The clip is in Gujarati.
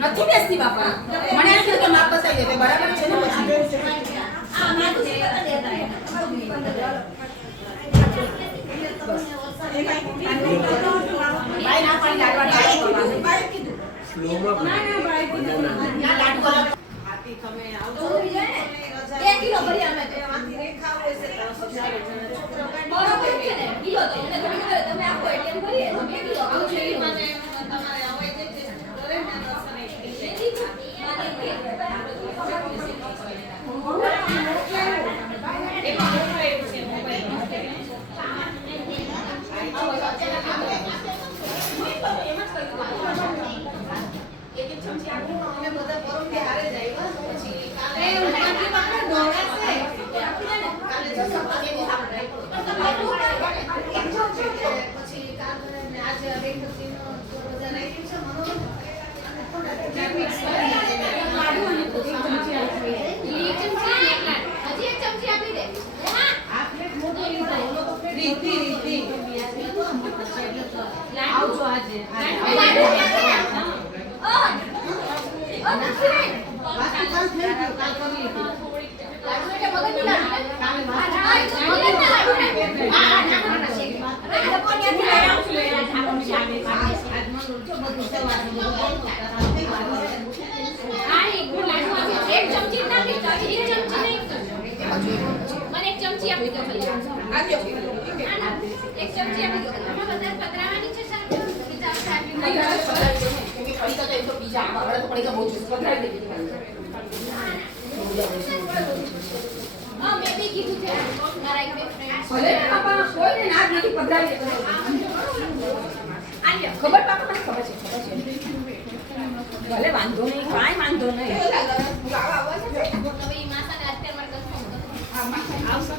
નથી બેસતી બાપા મને એમ કે માપ બતાવી દે બરાબર છે ને પછી ભાઈ ના પાણી લાડવા સ્લોમાં ના લાડુ હાથી તમે આવજો 1 કિલો ભરી અમે તો આથી રેખા હોય છે બરોબર છે ને કિલો તો મને થોડી તમે આપો એટલે ભરીએ તમે 1 કિલો આવજો એ મને તમારે આવે છે ઘરે ના દર્શન ખબર પાપા મને ખબર છે ભલે વાંધો નહીં કાંઈ વાંધો નહીં આવશે